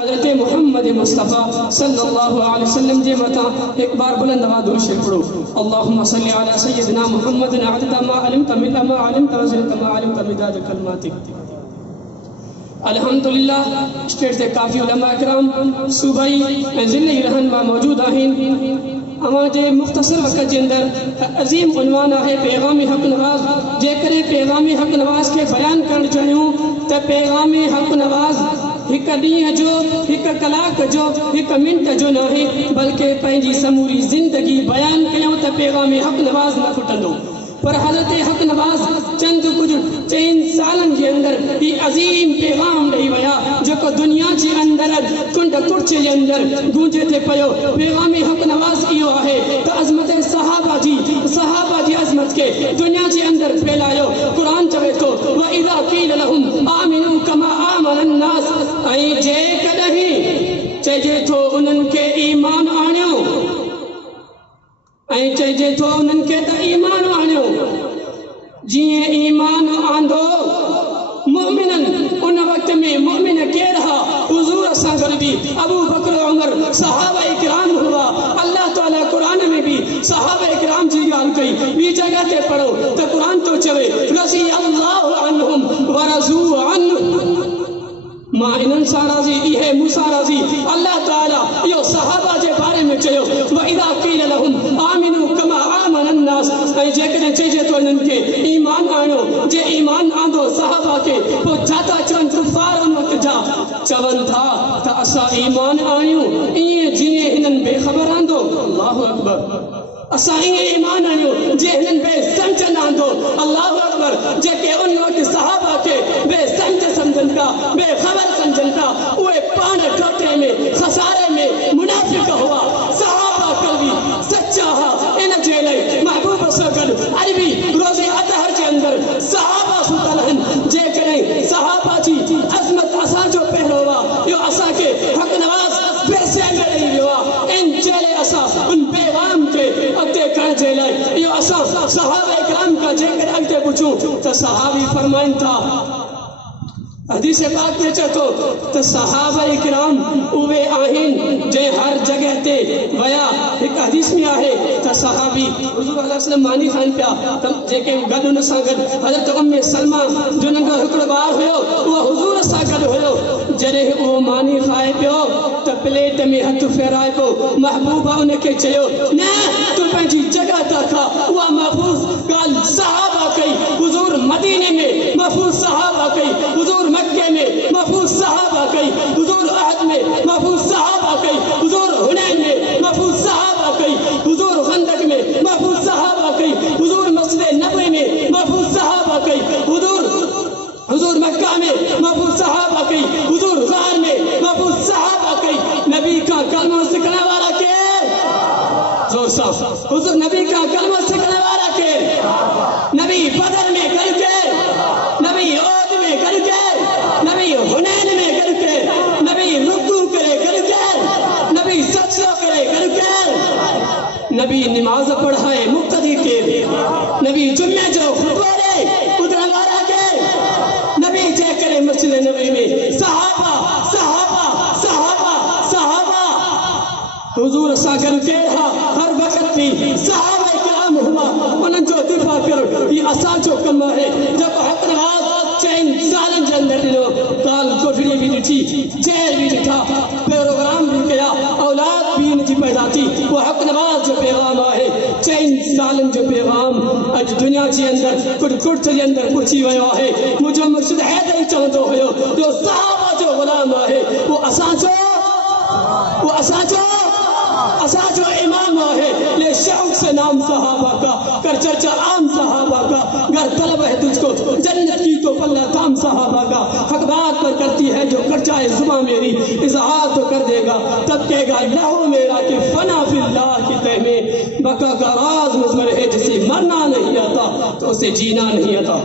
हज़रत मोहम्मद मुस्तफ़ा सल्लल्लाहु अलैहि वसल्लम जे मता एक बार बुलंद आवाज़ दुरूद शरीफ पढ़ो। अल्लाहुम्मा सल्लि अला सय्यिदिना मुहम्मदिन अदद मा अलिमत मिन मा अलिमत व ज़िदत मा अलिमत मिदाद कलमातिक। अल्हम्दुलिल्लाह स्टेट से काफ़ी उलमा इकराम सूबाई ज़िले रहनुमा मौजूद आहिनि। अवां जे मुख्तसर वक़्त जे अंदर अज़ीम उन्वान है पैगाम हक़ नवाज़। जेकॾहिं पैगाम हक़ नवाज़ के बयान करणु चाहियूं त पैगाम हक़ नवाज़ एक ॾींहं जो एक कलाक जो एक मिनट जो नाहे, बल्कि पंहिंजी समूरी ज़िंदगी बयान कयूं त पैगाम हक़ नवाज़ न फुटंदो। पर हज़रत हक़ नवाज़ चंद कुछ चइनि सालन के अंदर ही अज़ीम पैगाम ॾेई विया जेको दुनिया के अंदर कुंड कुर्च के अंदर गूंजे थे पियो। पैगाम हक़ नवाज़ इहो आहे त अज़मत सहाबा जी अज़मत के दुनिया के अंदर फैलायो। कुरान चवे तो व इज़ा क़ील लहुम आमिनू कमा आमनन नास, ऐं जेकॾहिं चइजे थो उन्हनि के ईमान आणियो, ऐं चइजे थो उन्हनि के त ईमान आणियो जीअं ईमान आंदो मोमिनन। उन वक़्त में मोमिन केर हा? हुज़ूर सां गॾु बि अबू बकर उमर सहाबा इकराम हुआ। अल्लाह ताला कुरान में भी सहाबा इकराम जी ॻाल्हि कई। ॿी जगह ते पढ़ो त कुरान तो चवे रज़ी अल्लाहु अन्हुम व रज़ू अन्हु, मां इन्हनि सां राज़ी इहे मूंसां राज़ी। अल्लाह ताला इहो सहाबा जे बारे में चयो व इज़ा क़ील लहुम आमिनू कमा आमनन नास, ऐं जेकॾहिं चइजे थो इन्हनि खे ईमान आणियो, जे ईमान आंदो सहाबा के पोइ छा था चवनि? कुफ़ार उन वक़्त जा चवनि था त असां ईमान आणियूं ईअं जीअं हिननि बेख़बर आंदो। अल्लाहु अकबर। असां ईअं ईमान आणियूं जे हिननि बेसमझ आंदो। अल्लाहु अकबर। जेके उन वक़्त सहाबा के बेसमझ सम्झनि था, बेख़बर सम्झनि था, उहे पाण टोटे में खसारे में मुनाफ़िक़ हुआ। सहाबा कल्बी सच्चा हा। इन जे लाइ महबूब सां गॾु अॼु बि रोज़े अतहर जे अंदर सहाबा सुतल आहिनि। जेकॾहिं सहाबा जी अज़मत असांजो पहिरियों आहे, इहो असांखे हक़ नवाज़ पैसे में ॾेई वियो आहे। इन जे लाइ असां उन पैगाम खे अॻिते करण जे लाइ इहो असां सहाबा इकराम खां जेकॾहिं अॻिते पुछूं त सहाबी फरमाइनि था, हदीस पाक में चए थो त सहाबा इकराम उहे आहिनि जे हर जगह ते वया। हिकु हदीस में आहे त सहाबी हुज़ूर सल्लल्लाहु अलैहि वसल्लम मानी खान पिया त जेके गॾु हुन सां गॾु हज़रत उम्मे सलमा जो नंढो हिकिड़ो ॿारु हुयो, उहो हुज़ूर सां गॾु हुयो। जॾहिं उहो मानी खाए पियो त प्लेट में हथ फेराए पियो। महबूबा उनखे चयो न तूं पंहिंजी जगह था खा। उहा महफूज़ ॻाल्हि सहाबा कई। हुज़ूर मदीने में महफूज़ सहाबा कई, हुज़ूर मक्के में महफूज़ सहाबा कई, हुज़ूर अहद में महफूज़ सहाबा कई, हुज़ूर हुनैन में महफूज़ सहाबा कई, हुज़ूर खंदक में महफूज़ सहाबा कई, हुज़ूर मस्जिद नबवी में महफूज़ सहाबा कई, हुज़ूर मक्का में महफूज़ सहाबा कई, हुज़ूर ग़ार में महफूज़ सहाबा कई। नबी का कलमा सिखने वाला के जोर साफ, हुज़ूर नबी का कलमा सिखने वाला के, नबी बदर में करके, नबी ओद में करके, नबी हुनैन में करके, नबी रुकू करे करके, नबी सजदा करे करके, नबी नमाज पढ़ाए मुक्तदी के, नबी जुम्मे जो खुतबा दे उधर वाला के, नबी जे करे मस्जिद नबवी में सहाबा सहाबा सहाबा सहाबा हुजूर सां गॾु केड़ा हर वक़्त भी सहाबा इकराम हुआ। उन्हनि जो दिफ़ा करो ये असांजो कम है। जब हक़ नवाज़ चइनि सालनि जे अंदर ॾिनो, काल कोठड़ी भी ॾिठी, जेल भी ॾिठा, प्रोग्राम भी कया, औलाद भी इनजी पैदा थी। वो हक़ नवाज़ जो पैगाम आहे। चइनि सालनि जो पैगाम अॼु दुनिया जे अंदर कुट जे अंदर पहुची वियो आहे। मुंहिंजो मुर्शिद हैदरी चवंदो हुयो जो सहाबा जो ग़ुलाम आहे। वो असांजो इमाम है। ले शौक से नाम सहाबा का, कर चर्चा आम सहाबा का, गर तलब है तुझको जन्नत की तो पल्ला काम सहाबा का। हक बात पर करती है जो कर चाहे जुबां मेरी, इजहार तो कर देगा तब कहेगा लहो मेरा कि फना फिल्लाह की तह में बका का राज मुज़मर है। जिसे मरना नहीं आता तो उसे जीना नहीं आता।